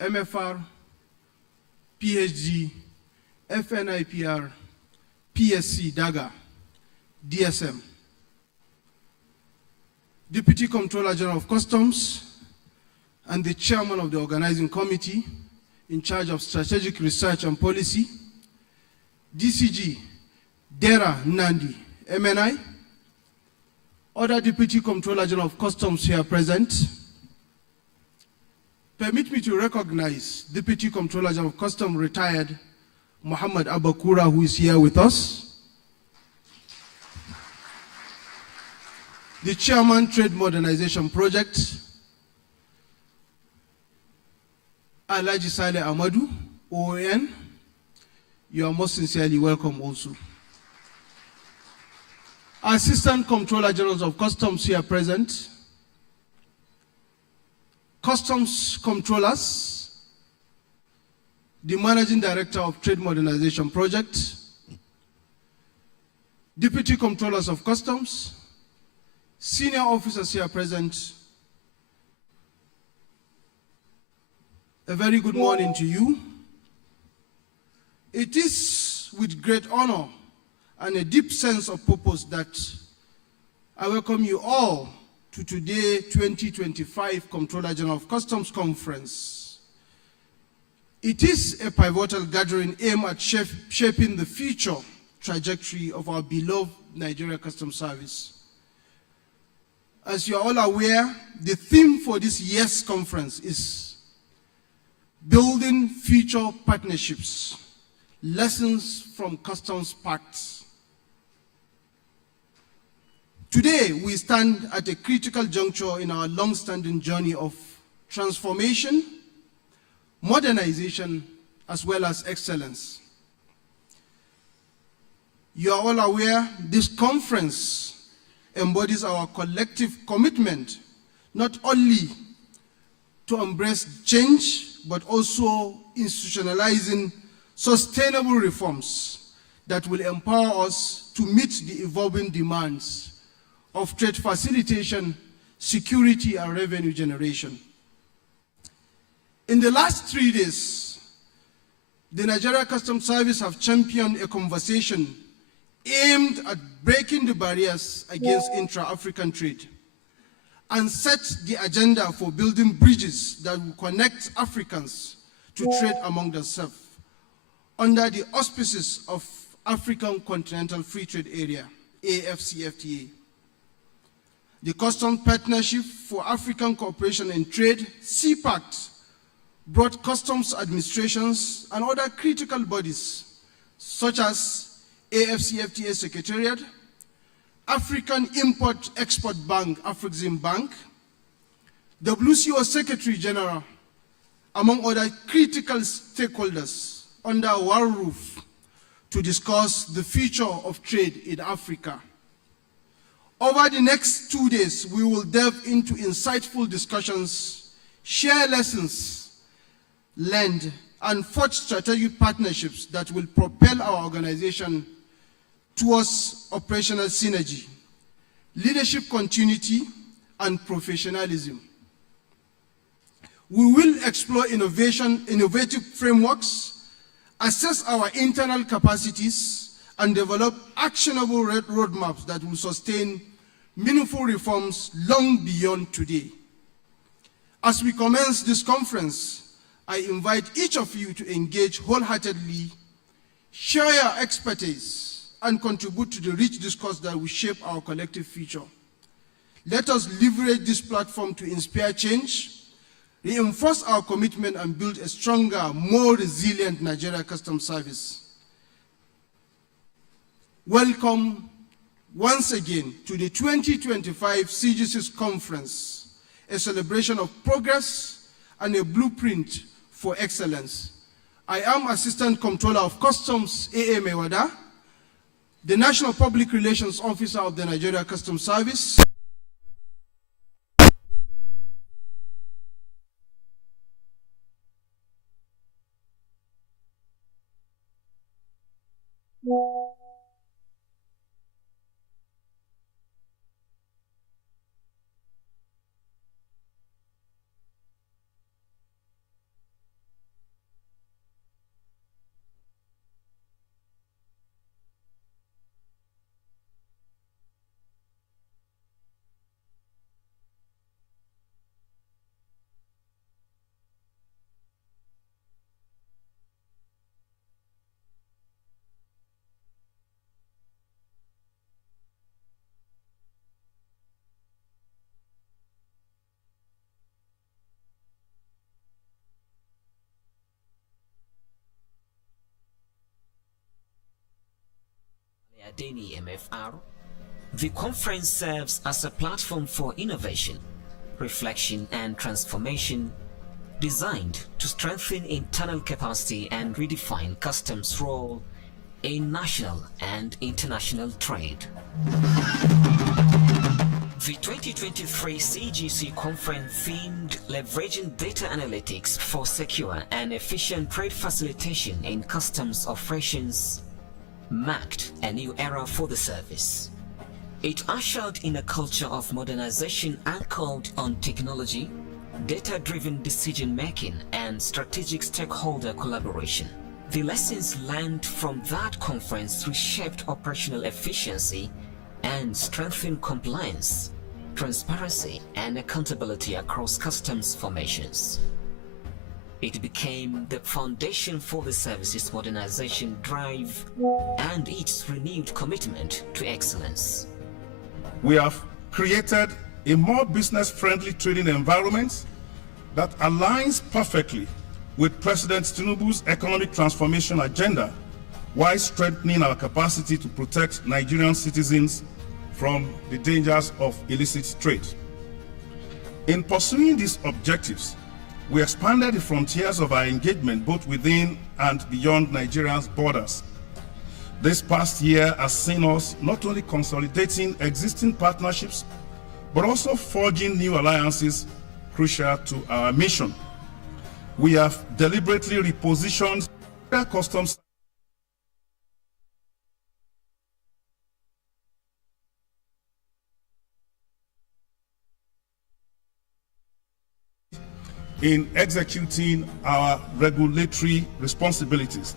MFR, PhD, FNIPR, PSC, DAGA, DSM, Deputy Comptroller General of Customs, and the Chairman of the Organizing Committee in charge of Strategic Research and Policy, DCG, Dera Nandi, MNI, other Deputy Comptroller General of Customs here present. Permit me to recognize Deputy Comptroller General of Customs, retired Muhammad Abakura, who is here with us. The Chairman, Trade Modernization Project, Alhaji Saleh Amadou, OAN. You are most sincerely welcome also. Assistant Comptroller Generals of Customs here present. Customs Controllers, the Managing Director of Trade Modernization Project, Deputy Comptrollers of Customs, senior officers here present. A very good morning to you. It is with great honor and a deep sense of purpose that I welcome you all to today's 2025 Comptroller General of Customs Conference. It is a pivotal gathering aimed at shaping the future trajectory of our beloved Nigeria Customs Service. As you are all aware, the theme for this year's conference is Building Future Partnerships, Lessons from Customs Pacts. Today, we stand at a critical juncture in our long-standing journey of transformation, modernization, as well as excellence. You are all aware this conference embodies our collective commitment not only to embrace change, but also institutionalizing sustainable reforms that will empower us to meet the evolving demands of trade facilitation, security, and revenue generation. In the last 3 days, the Nigeria Customs Service have championed a conversation aimed at breaking the barriers against intra-African trade and set the agenda for building bridges that will connect Africans to trade among themselves under the auspices of African Continental Free Trade Area, AFCFTA. The Customs Partnership for African Cooperation in Trade, CPACT, brought customs administrations and other critical bodies, such as AFCFTA Secretariat, African Import-Export Bank, Afrexim Bank, WCO Secretary General, among other critical stakeholders, under one roof to discuss the future of trade in Africa. Over the next 2 days, we will delve into insightful discussions, share lessons learned, and forge strategic partnerships that will propel our organization towards operational synergy, leadership continuity, and professionalism. We will explore innovative frameworks, assess our internal capacities, and develop actionable roadmaps that will sustain meaningful reforms long beyond today. As we commence this conference, I invite each of you to engage wholeheartedly, share your expertise, and contribute to the rich discourse that will shape our collective future. Let us leverage this platform to inspire change, reinforce our commitment, and build a stronger, more resilient Nigeria Customs Service. Welcome once again to the 2025 CGC Conference, a celebration of progress and a blueprint for excellence. I am Assistant Comptroller of Customs, A.A. Mewada, the National Public Relations Officer of the Nigeria Customs Service. Adeni MFR, the conference serves as a platform for innovation, reflection and transformation designed to strengthen internal capacity and redefine customs' role in national and international trade. The 2023 CGC conference themed Leveraging Data Analytics for Secure and Efficient Trade Facilitation in Customs Operations marked a new era for the service. It ushered in a culture of modernization anchored on technology, data-driven decision-making, and strategic stakeholder collaboration. The lessons learned from that conference reshaped operational efficiency and strengthened compliance, transparency, and accountability across customs formations. It became the foundation for the service's modernization drive and its renewed commitment to excellence. We have created a more business-friendly trading environment that aligns perfectly with President Tinubu's economic transformation agenda, while strengthening our capacity to protect Nigerian citizens from the dangers of illicit trade. In pursuing these objectives, we expanded the frontiers of our engagement both within and beyond Nigeria's borders. This past year has seen us not only consolidating existing partnerships, but also forging new alliances crucial to our mission. We have deliberately repositioned our customs in executing our regulatory responsibilities.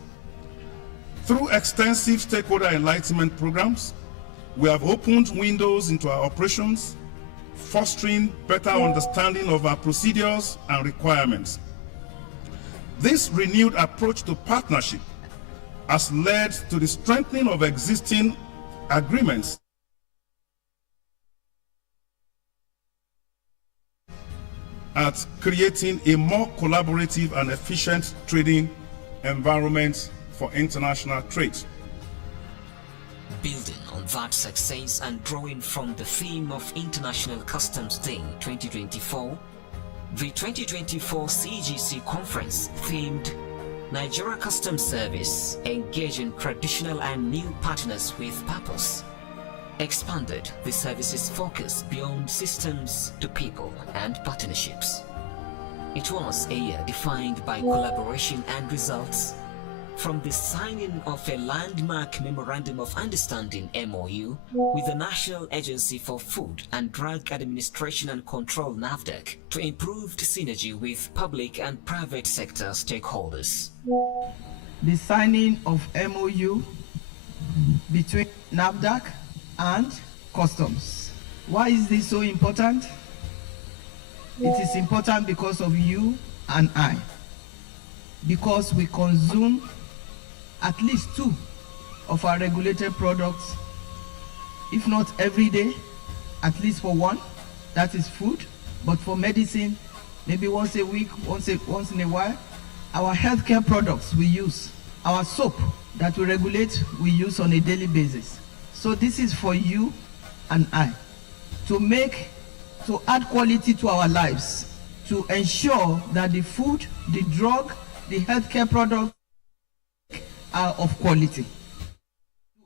Through extensive stakeholder enlightenment programs, we have opened windows into our operations, fostering better understanding of our procedures and requirements. This renewed approach to partnership has led to the strengthening of existing agreements at creating a more collaborative and efficient trading environment for international trade. Building on that success and drawing from the theme of International Customs Day 2024, the 2024 CGC conference themed Nigeria Customs Service Engaging Traditional and New Partners with Purpose expanded the service's focus beyond systems to people and partnerships. It was a year defined by collaboration and results, from the signing of a landmark Memorandum of Understanding MOU with the National Agency for Food and Drug Administration and Control NAFDAC to improved synergy with public and private sector stakeholders. The signing of MOU between NAFDAC and Customs. Why is this so important? It is important because of you and I. Because we consume at least 2 of our regulated products, if not every day, at least for 1, that is food. But for medicine, maybe once a week, once in a while. Our healthcare products we use. Our soap that we regulate, we use on a daily basis. So this is for you and I, to add quality to our lives, to ensure that the food, the drug, the healthcare products are of quality,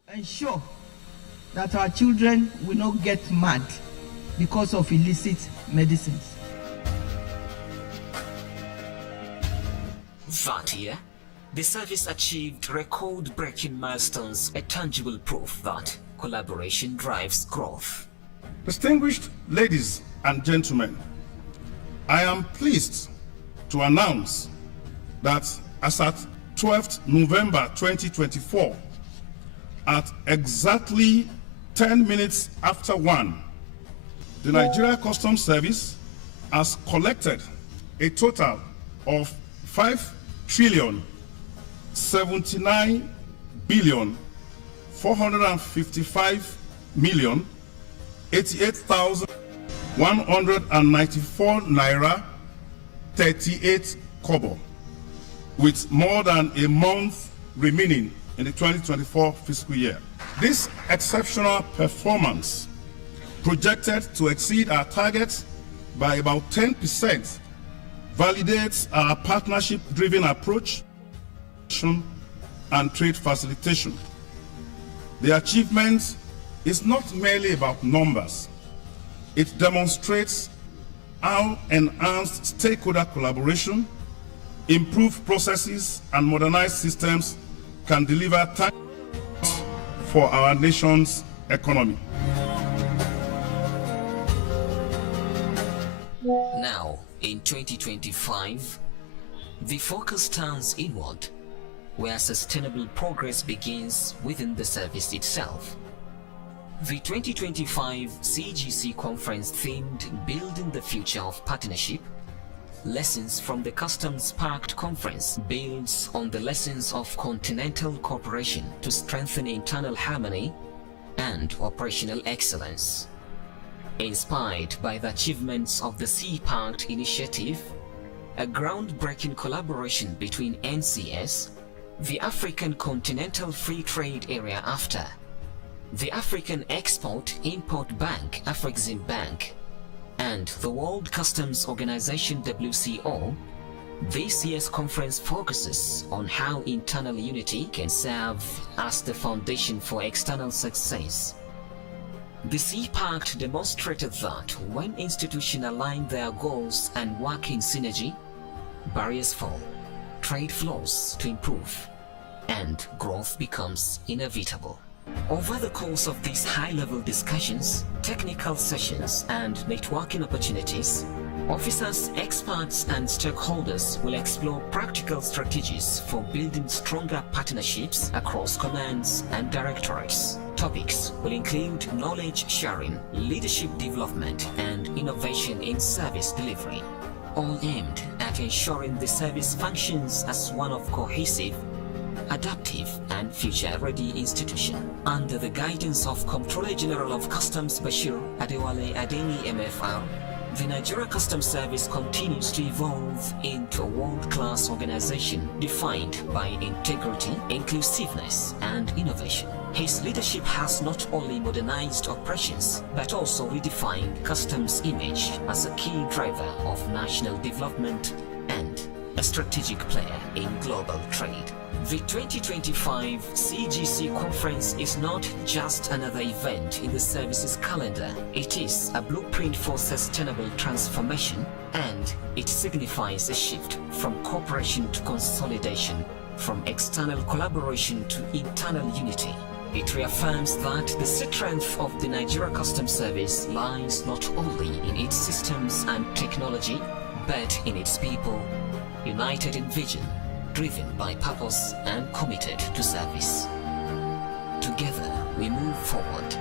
to ensure that our children will not get mad because of illicit medicines. That year, the service achieved record-breaking milestones, a tangible proof that collaboration drives growth. Distinguished ladies and gentlemen, I am pleased to announce that as at 12th November 2024, at exactly 10 minutes after 1, the Nigeria Customs Service has collected a total of 5,459,088,194 naira 38 kobo, with more than a month remaining in the 2024 fiscal year. This exceptional performance, projected to exceed our targets by about 10%, validates our partnership-driven approach and trade facilitation. The achievement is not merely about numbers. It demonstrates how enhanced stakeholder collaboration, improved processes, and modernized systems can deliver targets for our nation's economy. Now, in 2025, the focus turns inward, where sustainable progress begins within the service itself. The 2025 CGC conference themed Building the Future of Partnership, Lessons from the Customs Pact Conference builds on the lessons of continental cooperation to strengthen internal harmony and operational excellence. Inspired by the achievements of the C-Pact initiative, a groundbreaking collaboration between NCS, the African Continental Free Trade Area (AfTA), the African Export-Import Bank (Afrexim Bank), and the World Customs Organization (WCO), this year's conference focuses on how internal unity can serve as the foundation for external success. The C-Pact demonstrated that when institutions align their goals and work in synergy, barriers fall, trade flows to improve, and growth becomes inevitable. Over the course of these high-level discussions, technical sessions, and networking opportunities, officers, experts, and stakeholders will explore practical strategies for building stronger partnerships across commands and directorates. Topics will include knowledge sharing, leadership development, and innovation in service delivery, all aimed at ensuring the service functions as one of cohesive, adaptive, and future-ready institution. Under the guidance of Comptroller General of Customs Bashir Adewale Adeni MFR, the Nigeria Customs Service continues to evolve into a world-class organization defined by integrity, inclusiveness, and innovation. His leadership has not only modernized operations, but also redefined customs image as a key driver of national development and a strategic player in global trade. The 2025 CGC conference is not just another event in the services calendar. It is a blueprint for sustainable transformation, and it signifies a shift from cooperation to consolidation, from external collaboration to internal unity. It reaffirms that the strength of the Nigeria Customs Service lies not only in its systems and technology, but in its people, united in vision, driven by purpose, and committed to service. Together, we move forward,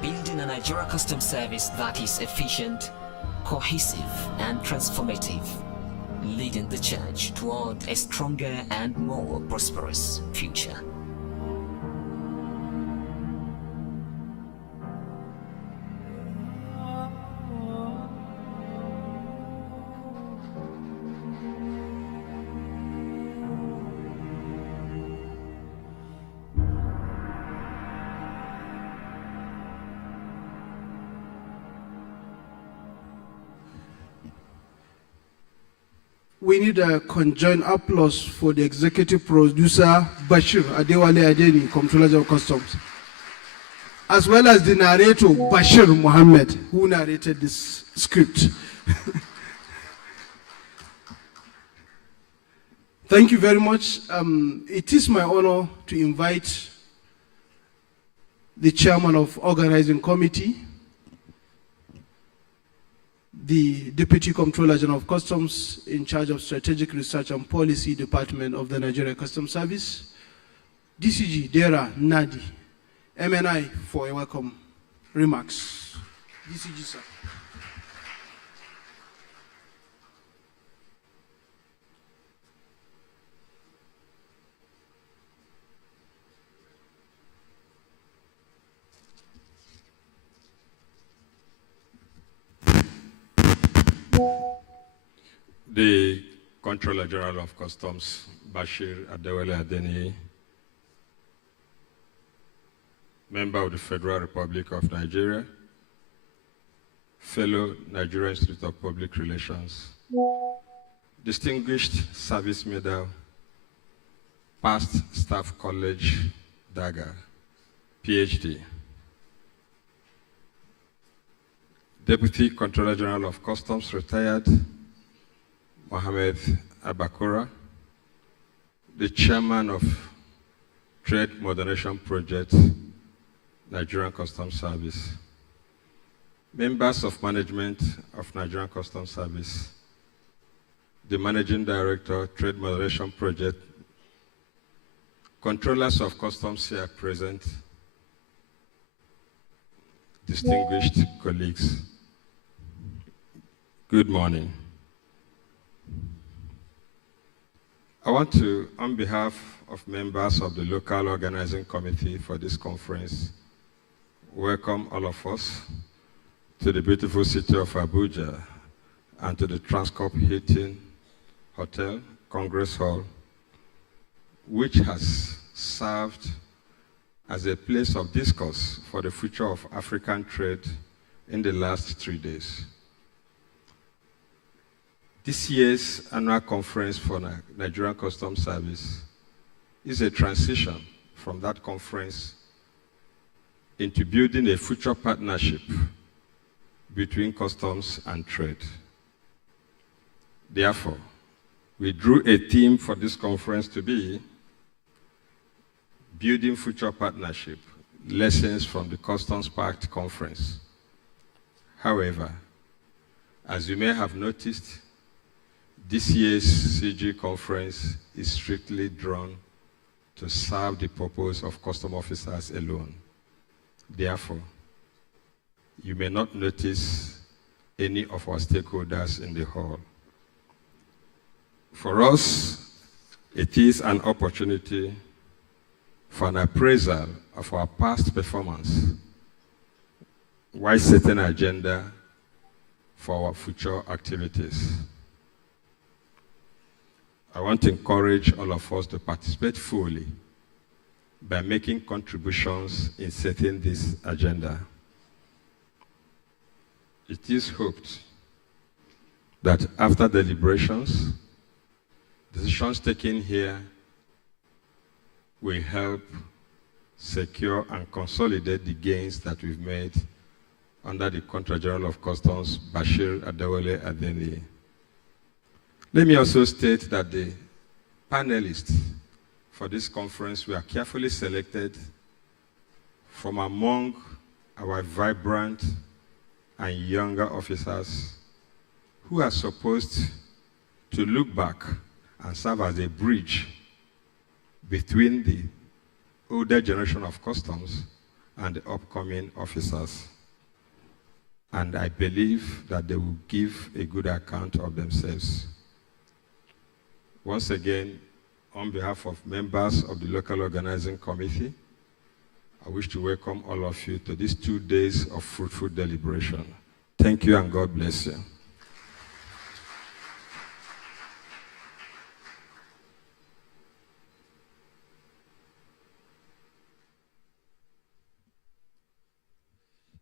building a Nigeria Customs Service that is efficient, cohesive, and transformative, leading the charge toward a stronger and more prosperous future. We need a conjoined applause for the executive producer, Bashir Adewale Adeni, Comptroller of Customs, as well as the narrator, Bashir Mohammed, who narrated this script. Thank you very much. It is my honor to invite the chairman of organizing committee, the Deputy Comptroller General of Customs in charge of Strategic Research and Policy Department of the Nigeria Customs Service, DCG Dera Nadi, MNI, for a welcome remarks. DCG, sir. The Comptroller General of Customs, Bashir Adewale Adeni, member of the Federal Republic of Nigeria, fellow Nigerian Institute of Public Relations, Distinguished Service Medal, Past Staff College, DAGA, PhD, Deputy Controller General of Customs, retired, Mohammed Abakura, the Chairman of Trade Modernization Project, Nigerian Customs Service, members of management of Nigerian Customs Service, the Managing Director, Trade Modernization Project, controllers of customs here present, distinguished colleagues, good morning. I want to, on behalf of members of the local organizing committee for this conference, welcome all of us to the beautiful city of Abuja and to the Transcorp Hilton Hotel, Congress Hall, which has served as a place of discourse for the future of African trade in the last 3 days. This year's annual conference for Nigerian Customs Service is a transition from that conference into building a future partnership between customs and trade. Therefore, we drew a theme for this conference to be Building Future Partnership, Lessons from the Customs Pact Conference. However, as you may have noticed, this year's CG conference is strictly drawn to serve the purpose of custom officers alone. Therefore, you may not notice any of our stakeholders in the hall. For us, it is an opportunity for an appraisal of our past performance while setting an agenda for our future activities. I want to encourage all of us to participate fully by making contributions in setting this agenda. It is hoped that after deliberations, decisions taken here will help secure and consolidate the gains that we've made under the Controller General of Customs, Bashir Adewale Adeniyi. Let me also state that the panelists for this conference were carefully selected from among our vibrant and younger officers who are supposed to look back and serve as a bridge between the older generation of customs and the upcoming officers. And I believe that they will give a good account of themselves. Once again, on behalf of members of the local organizing committee, I wish to welcome all of you to these 2 days of fruitful deliberation. Thank you and God bless you.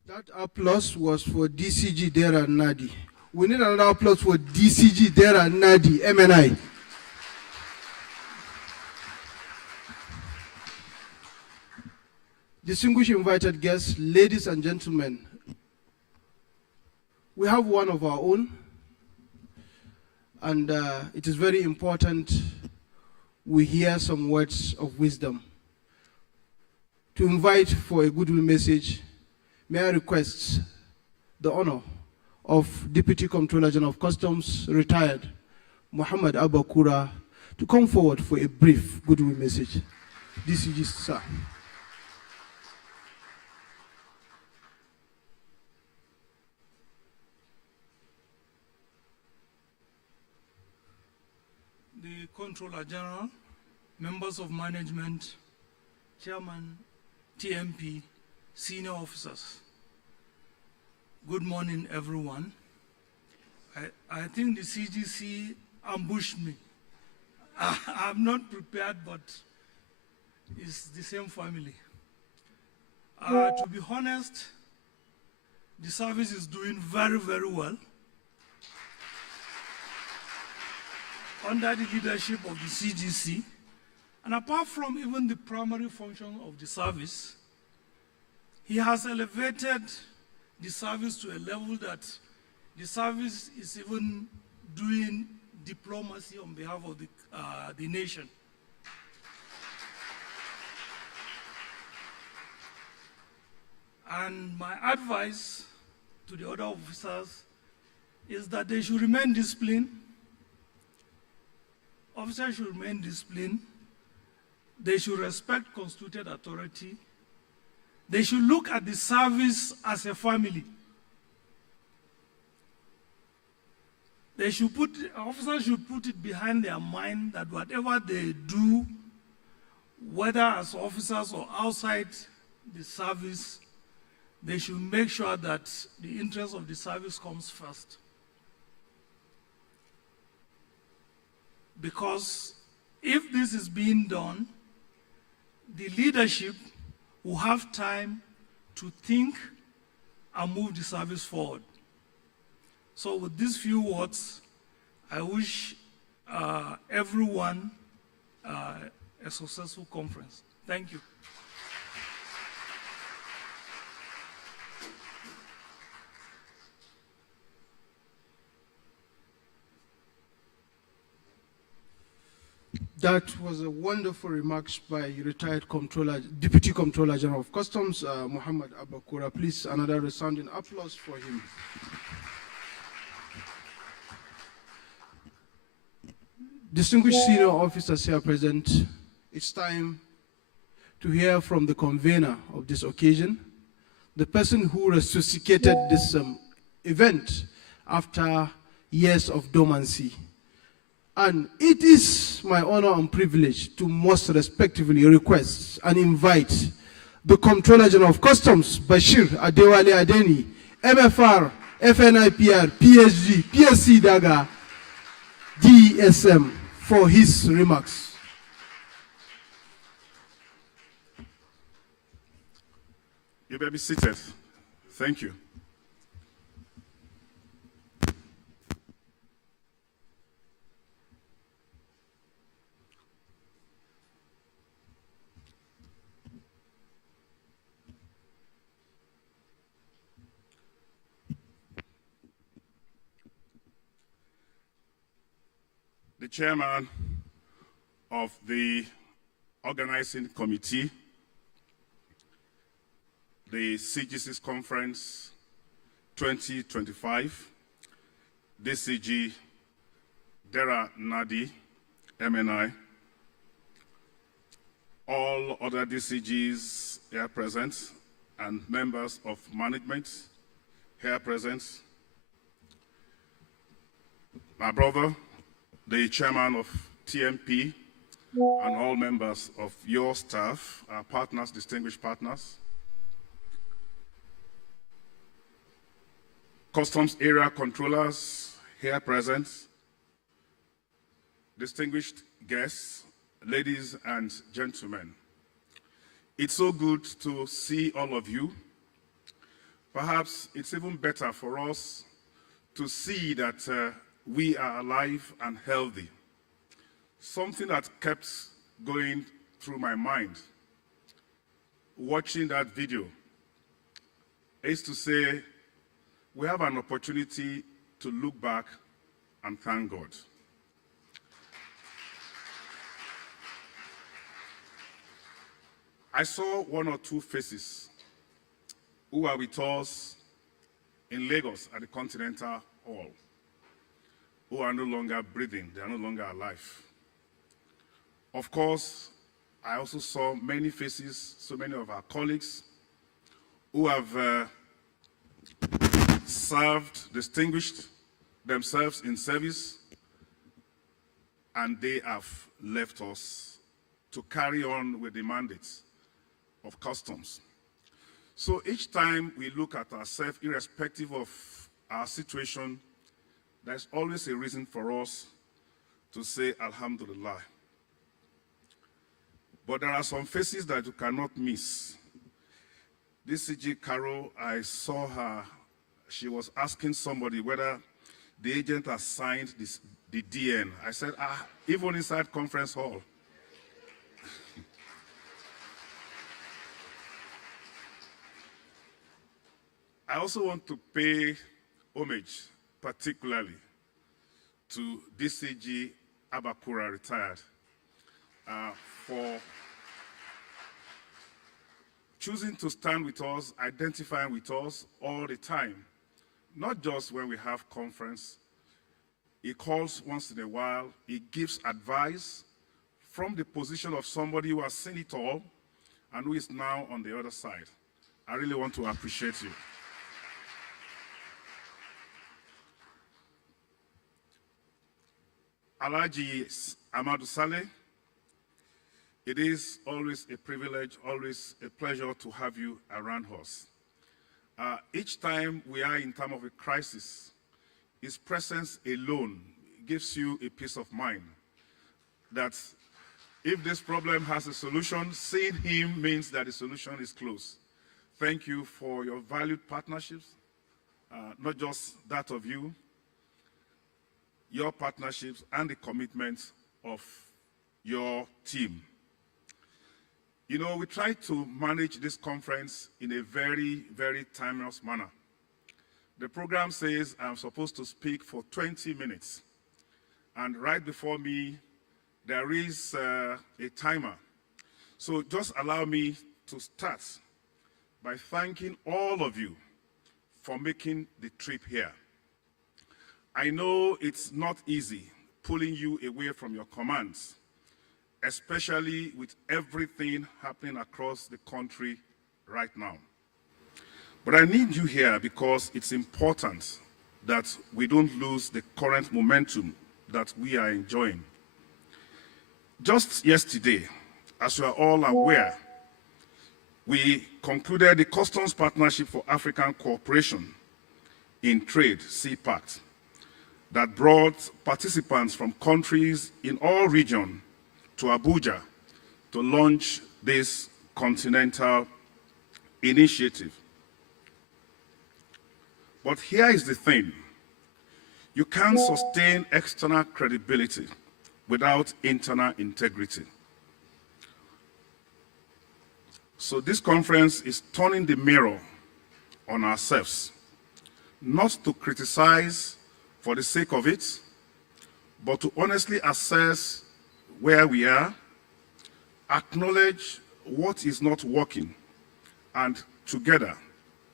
That applause was for DCG Dera Nadi. We need another applause for DCG Dera Nadi, MNI. Distinguished invited guests, ladies and gentlemen, we have one of our own, and it is very important we hear some words of wisdom. To invite for a goodwill message, may I request the honor of Deputy Comptroller General of Customs, retired, Mohammed Abakura, to come forward for a brief goodwill message. DCG, sir. The Comptroller General, members of management, Chairman, TMP, senior officers. Good morning, everyone. I think the CGC ambushed me. I'm not prepared, but it's the same family. To be honest, the service is doing very, very well under the leadership of the CGC. And apart from even the primary function of the service, he has elevated the service to a level that the service is even doing diplomacy on behalf of the nation. And my advice to the other officers is that they should remain disciplined. Officers should remain disciplined. They should respect constituted authority. They should look at the service as a family. Officers should put it behind their mind that whatever they do, whether as officers or outside the service, they should make sure that the interest of the service comes first. Because if this is being done, the leadership will have time to think and move the service forward. So with these few words, I wish everyone a successful conference. Thank you. That was a wonderful remarks by retired Comptroller, Deputy Comptroller General of Customs, Muhammad Abakura. Please, another resounding applause for him. Distinguished senior officers here present, it's time to hear from the convener of this occasion, the person who resuscitated this event after years of dormancy. And it is my honor and privilege to most respectively request and invite the Comptroller General of Customs, Bashir Adewale Adeni, MFR, FNIPR, PSG, PSC Daga, DSM, for his remarks. You may be seated. Thank you. The chairman of the organizing committee, the CGC's conference 2025, DCG Dera Nadi, MNI, all other DCGs here present, and members of management here present, my brother, the chairman of TMP, and all members of your staff, our partners, distinguished partners, customs area controllers here present, distinguished guests, ladies and gentlemen. It's so good to see all of you. Perhaps it's even better for us to see that we are alive and healthy. Something that kept going through my mind watching that video is to say we have an opportunity to look back and thank God. I saw one or two faces who are with us in Lagos at the Continental Hall, who are no longer breathing, they are no longer alive. Of course, I also saw many faces, so many of our colleagues who have distinguished themselves in service, and they have left us to carry on with the mandates of customs. So each time we look at ourselves, irrespective of our situation, there's always a reason for us to say Alhamdulillah. But there are some faces that you cannot miss. This CG Carol, I saw her, she was asking somebody whether the agent has signed the DN. I said, even inside conference hall. I also want to pay homage, particularly to DCG Abakura, retired, for choosing to stand with us, identifying with us all the time, not just when we have conference. He calls once in a while, he gives advice from the position of somebody who has seen it all and who is now on the other side. I really want to appreciate you. Alhaji Amadou Saleh, it is always a privilege, always a pleasure to have you around us. Each time we are in time of a crisis, his presence alone gives you a peace of mind that if this problem has a solution, seeing him means that the solution is close. Thank you for your valued partnerships, not just that of you, your partnerships and the commitment of your team. You know, we try to manage this conference in a very, very timeless manner. The program says I'm supposed to speak for 20 minutes. And right before me, there is a timer. So just allow me to start by thanking all of you for making the trip here. I know it's not easy pulling you away from your commands, especially with everything happening across the country right now. But I need you here because it's important that we don't lose the current momentum that we are enjoying. Just yesterday, as you are all aware, we concluded the Customs Partnership for African Cooperation in Trade, CPACT, that brought participants from countries in all regions to Abuja to launch this continental initiative. But here is the thing. You can't sustain external credibility without internal integrity. So this conference is turning the mirror on ourselves, not to criticize for the sake of it, but to honestly assess where we are, acknowledge what is not working, and together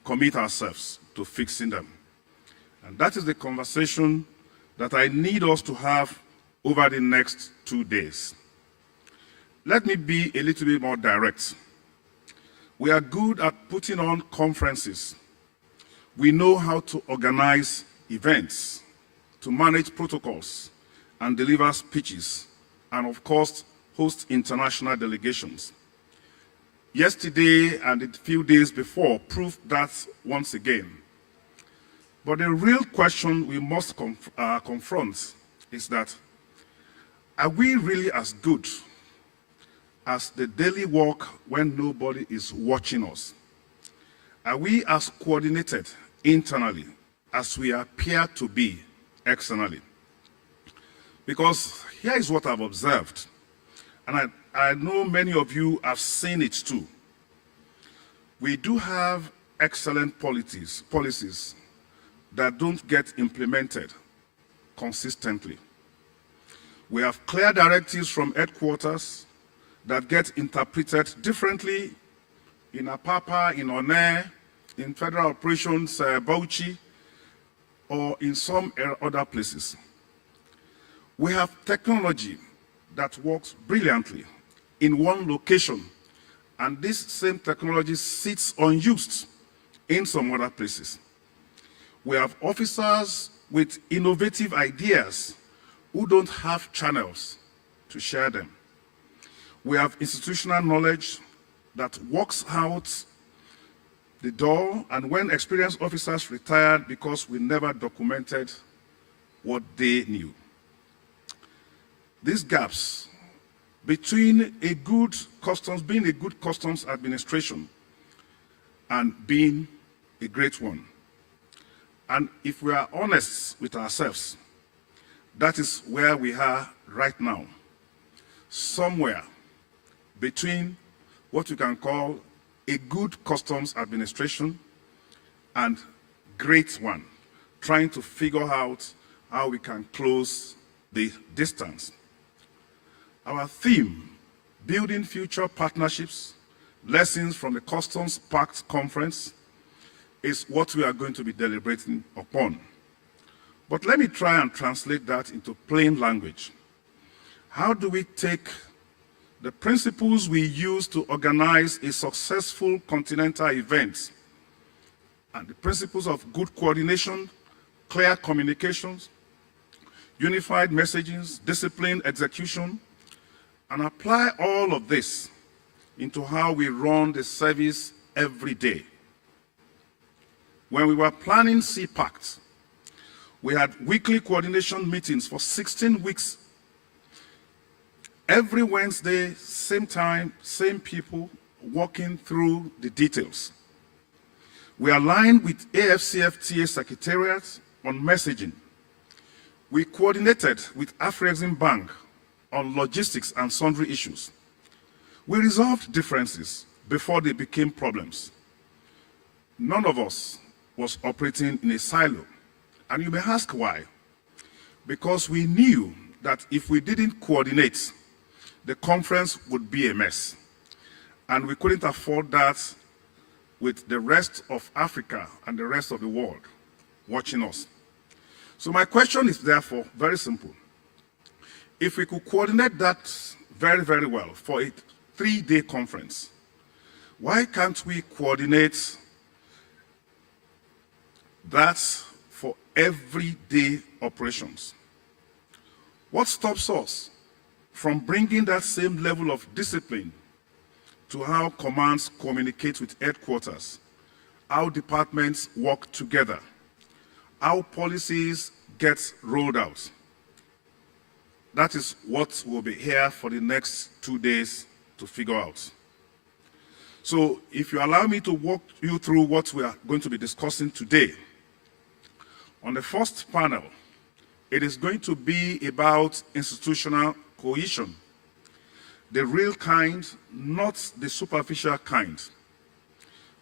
commit ourselves to fixing them. And that is the conversation that I need us to have over the next 2 days. Let me be a little bit more direct. We are good at putting on conferences. We know how to organize events, to manage protocols, and deliver speeches, and of course, host international delegations. Yesterday and a few days before proved that once again. But the real question we must confront is that, are we really as good as the daily work when nobody is watching us? Are we as coordinated internally as we appear to be externally? Because here is what I've observed, and I know many of you have seen it too. We do have excellent policies that don't get implemented consistently. We have clear directives from headquarters that get interpreted differently in Apapa, in One, in Federal Operations Bauchi, or in some other places. We have technology that works brilliantly in one location, and this same technology sits unused in some other places. We have officers with innovative ideas who don't have channels to share them. We have institutional knowledge that works out the door, and when experienced officers retired because we never documented what they knew. These gaps between being a good customs administration and being a great one. And if we are honest with ourselves, that is where we are right now. Somewhere between what you can call a good customs administration and great one, trying to figure out how we can close the distance. Our theme, building future partnerships, lessons from the Customs Pact Conference, is what we are going to be deliberating upon. But let me try and translate that into plain language. How do we take the principles we use to organize a successful continental event and the principles of good coordination, clear communications, unified messaging, disciplined execution, and apply all of this into how we run the service every day? When we were planning CPACT, we had weekly coordination meetings for 16 weeks. Every Wednesday, same time, same people, walking through the details. We aligned with AFCFTA Secretariat on messaging. We coordinated with Afrexim Bank on logistics and sundry issues. We resolved differences before they became problems. None of us was operating in a silo. And you may ask why. Because we knew that if we didn't coordinate, the conference would be a mess. And we couldn't afford that with the rest of Africa and the rest of the world watching us. So my question is therefore very simple. If we could coordinate that very, very well for a 3-day conference, why can't we coordinate that for everyday operations? What stops us from bringing that same level of discipline to how commands communicate with headquarters, how departments work together, how policies get rolled out? That is what we'll be here for the next 2 days to figure out. So if you allow me to walk you through what we are going to be discussing today. On the first panel, it is going to be about institutional cohesion. The real kind, not the superficial kind.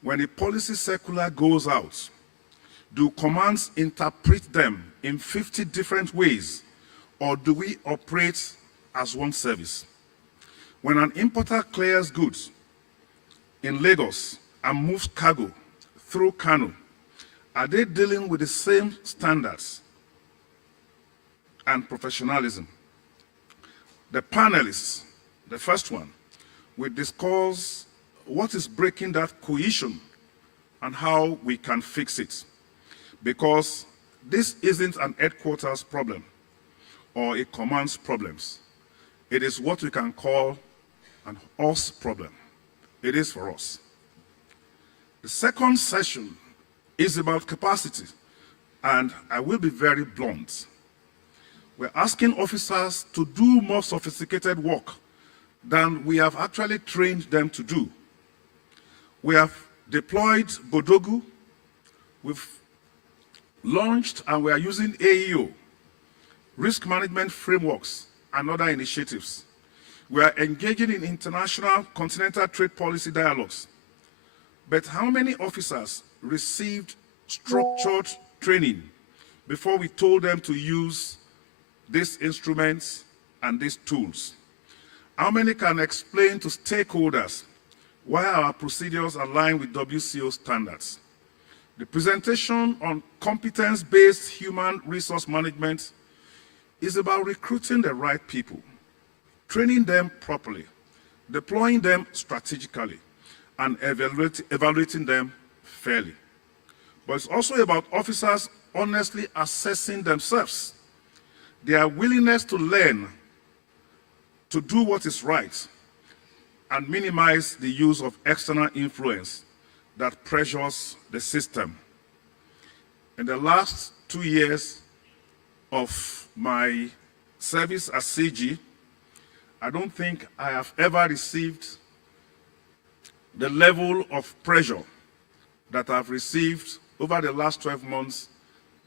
When a policy circular goes out, do commands interpret them in 50 different ways, or do we operate as one service? When an importer clears goods in Lagos and moves cargo through Kano, are they dealing with the same standards and professionalism? The panelists, the first one, will discuss what is breaking that cohesion and how we can fix it. Because this isn't an headquarters problem or a command's problems. It is what we can call an us problem. It is for us. The second session is about capacity, and I will be very blunt. We're asking officers to do more sophisticated work than we have actually trained them to do. We have deployed Bodogu, we've launched and we are using AEO, risk management frameworks, and other initiatives. We are engaging in international continental trade policy dialogues. But how many officers received structured training before we told them to use these instruments and these tools? How many can explain to stakeholders why our procedures align with WCO standards? The presentation on competence-based human resource management is about recruiting the right people, training them properly, deploying them strategically, and evaluating them fairly. But it's also about officers honestly assessing themselves, their willingness to learn, to do what is right, and minimize the use of external influence that pressures the system. In the last 2 years of my service as CG, I don't think I have ever received the level of pressure that I've received over the last 12 months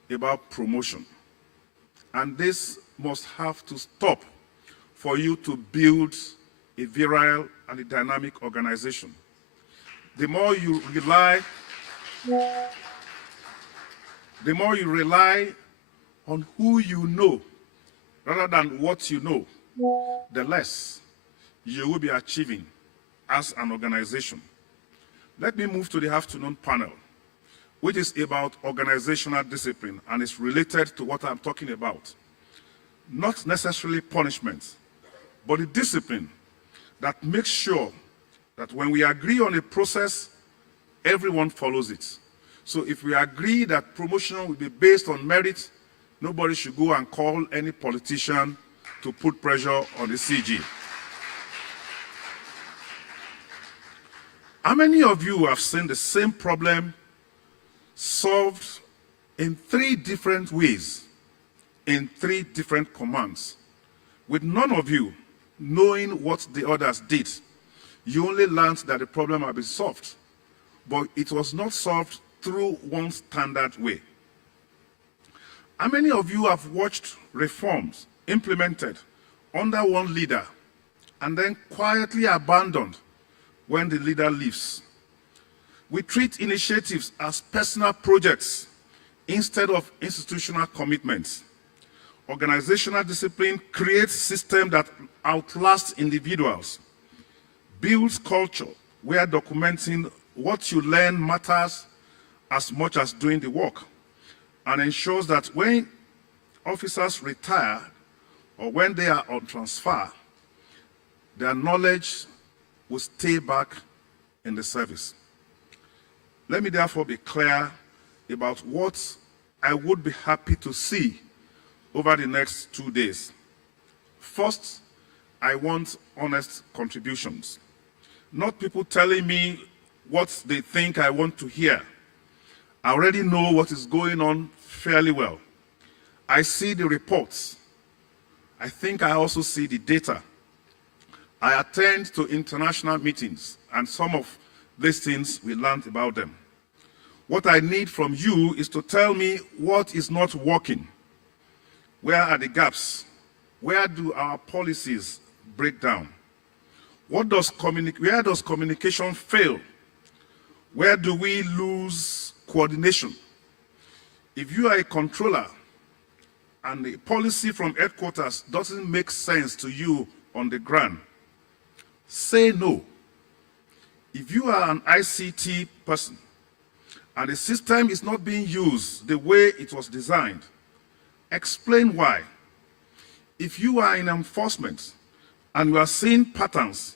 about promotion. And this must have to stop for you to build a virile and a dynamic organization. The more you rely on who you know rather than what you know, the less you will be achieving as an organization. Let me move to the afternoon panel, which is about organizational discipline and is related to what I'm talking about. Not necessarily punishment, but the discipline that makes sure that when we agree on a process, everyone follows it. So if we agree that promotion will be based on merit, nobody should go and call any politician to put pressure on the CG. How many of you have seen the same problem solved in 3 different ways, in 3 different commands, with none of you knowing what the others did? You only learned that the problem had been solved, but it was not solved through one standard way. How many of you have watched reforms implemented under one leader and then quietly abandoned when the leader leaves? We treat initiatives as personal projects instead of institutional commitments. Organizational discipline creates systems that outlast individuals, builds culture where documenting what you learn matters as much as doing the work, and ensures that when officers retire or when they are on transfer, their knowledge will stay back in the service. Let me therefore be clear about what I would be happy to see over the next 2 days. First, I want honest contributions, not people telling me what they think I want to hear. I already know what is going on fairly well. I see the reports. I think I also see the data. I attend to international meetings, and some of these things we learned about them. What I need from you is to tell me what is not working. Where are the gaps? Where do our policies break down? Where does communication fail? Where do we lose coordination? If you are a controller and the policy from headquarters doesn't make sense to you on the ground, say no. If you are an ICT person and the system is not being used the way it was designed, explain why. If you are in enforcement and you are seeing patterns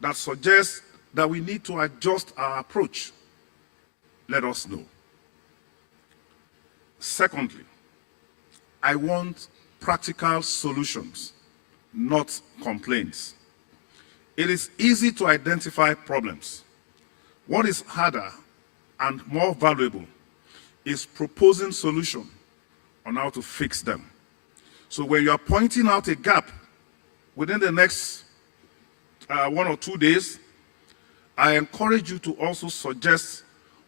that suggest that we need to adjust our approach, let us know. Secondly, I want practical solutions, not complaints. It is easy to identify problems. What is harder and more valuable is proposing solutions on how to fix them. So when you are pointing out a gap within the next 1 or 2 days, I encourage you to also suggest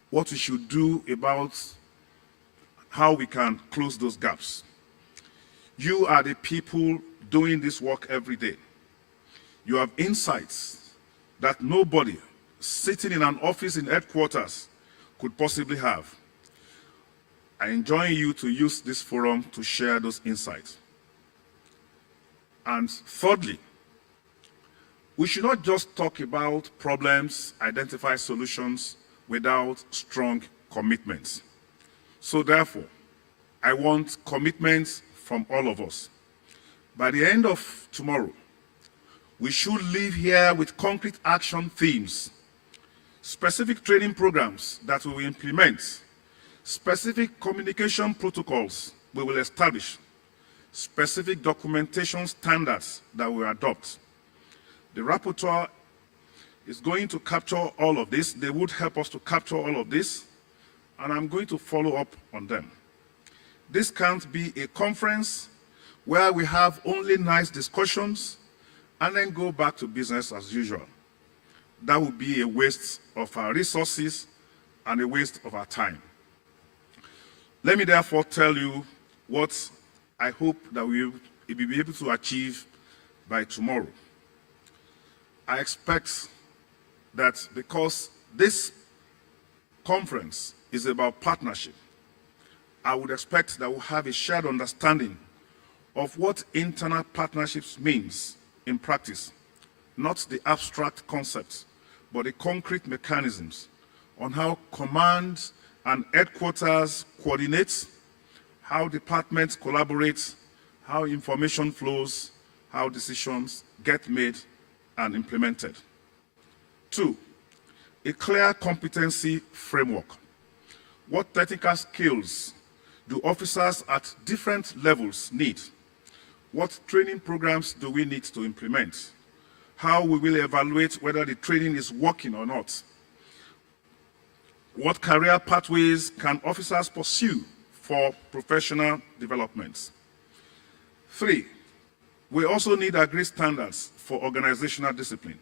what we should do about how we can close those gaps. You are the people doing this work every day. You have insights that nobody sitting in an office in headquarters could possibly have. I enjoin you to use this forum to share those insights. And thirdly, we should not just talk about problems, identify solutions without strong commitments. So therefore, I want commitments from all of us. By the end of tomorrow, we should leave here with concrete action themes, specific training programs that we will implement, specific communication protocols we will establish, specific documentation standards that we will adopt. The rapporteur is going to capture all of this. They would help us to capture all of this, and I'm going to follow up on them. This can't be a conference where we have only nice discussions and then go back to business as usual. That would be a waste of our resources and a waste of our time. Let me therefore tell you what I hope that we will be able to achieve by tomorrow. I expect that because this conference is about partnership, I would expect that we'll have a shared understanding of what internal partnerships means in practice, not the abstract concepts, but the concrete mechanisms on how command and headquarters coordinate, how departments collaborate, how information flows, how decisions get made and implemented. 2, a clear competency framework. What technical skills do officers at different levels need? What training programs do we need to implement? How we will evaluate whether the training is working or not? What career pathways can officers pursue for professional development? 3, we also need agreed standards for organizational discipline.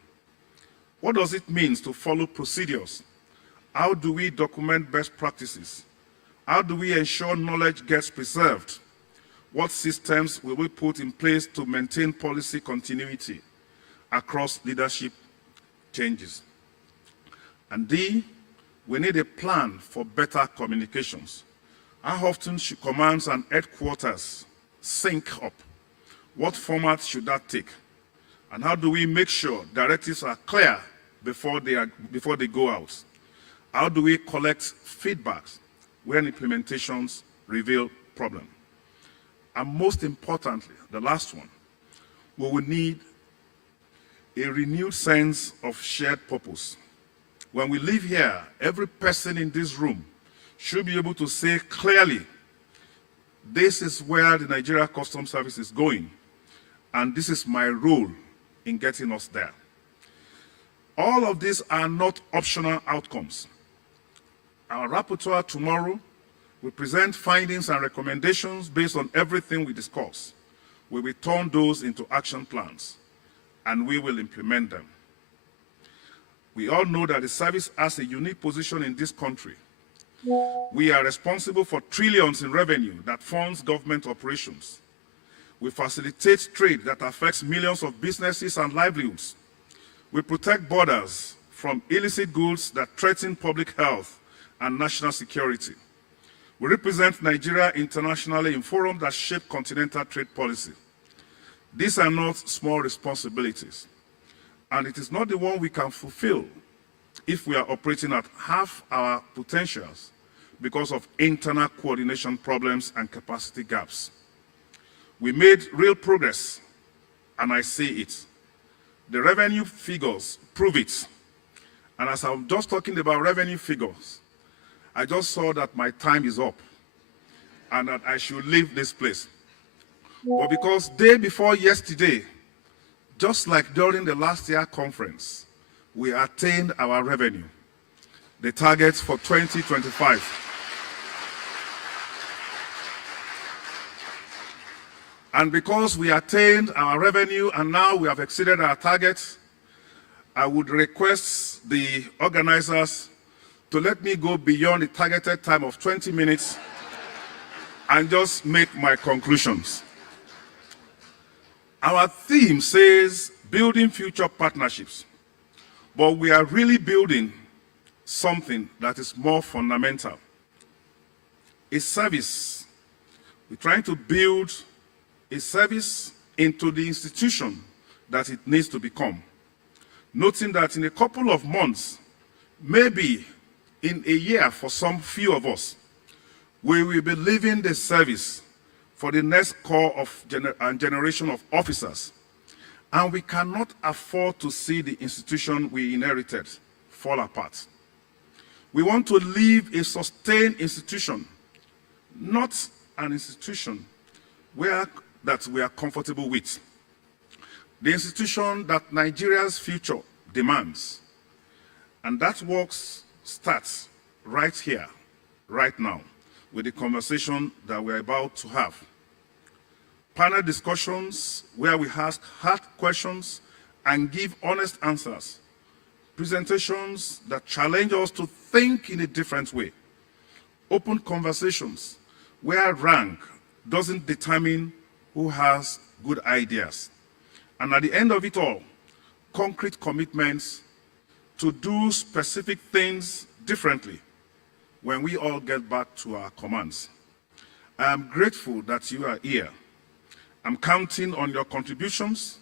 What does it mean to follow procedures? How do we document best practices? How do we ensure knowledge gets preserved? What systems will we put in place to maintain policy continuity across leadership changes? And D, we need a plan for better communications. How often should commands and headquarters sync up? What format should that take? And how do we make sure directives are clear before they go out? How do we collect feedbacks when implementations reveal problems? And most importantly, the last one, we will need a renewed sense of shared purpose. When we leave here, every person in this room should be able to say clearly, this is where the Nigeria Customs Service is going, and this is my role in getting us there. All of these are not optional outcomes. Our rapporteur tomorrow will present findings and recommendations based on everything we discuss. We will turn those into action plans, and we will implement them. We all know that the service has a unique position in this country. We are responsible for trillions in revenue that funds government operations. We facilitate trade that affects millions of businesses and livelihoods. We protect borders from illicit goods that threaten public health and national security. We represent Nigeria internationally in forums that shape continental trade policy. These are not small responsibilities, and it is not the one we can fulfill if we are operating at half our potentials because of internal coordination problems and capacity gaps. We made real progress, and I say it. The revenue figures prove it. And as I'm just talking about revenue figures, I just saw that my time is up and that I should leave this place. But because day before yesterday, just like during the last year conference, we attained our revenue, the targets for 2025. And because we attained our revenue and now we have exceeded our targets, I would request the organizers to let me go beyond the targeted time of 20 minutes and just make my conclusions. Our theme says building future partnerships, but we are really building something that is more fundamental. A service. We're trying to build a service into the institution that it needs to become. Noting that in a couple of months, maybe in a year for some few of us, we will be leaving the service for the next core of generation of officers. And we cannot afford to see the institution we inherited fall apart. We want to leave a sustained institution, not an institution that we are comfortable with. The institution that Nigeria's future demands. And that work starts right here, right now, with the conversation that we're about to have. Panel discussions where we ask hard questions and give honest answers presentations that challenge us to think in a different way, open conversations where rank doesn't determine who has good ideas, and at the end of it all, concrete commitments to do specific things differently when we all get back to our commands. I am grateful that you are here. I'm counting on your contributions.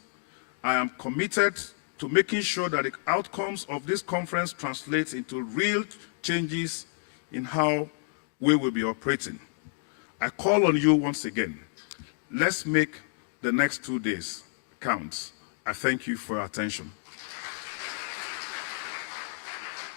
I am committed to making sure that the outcomes of this conference translate into real changes in how we will be operating. I call on you once again. Let's make the next 2 days count. I thank you for your attention.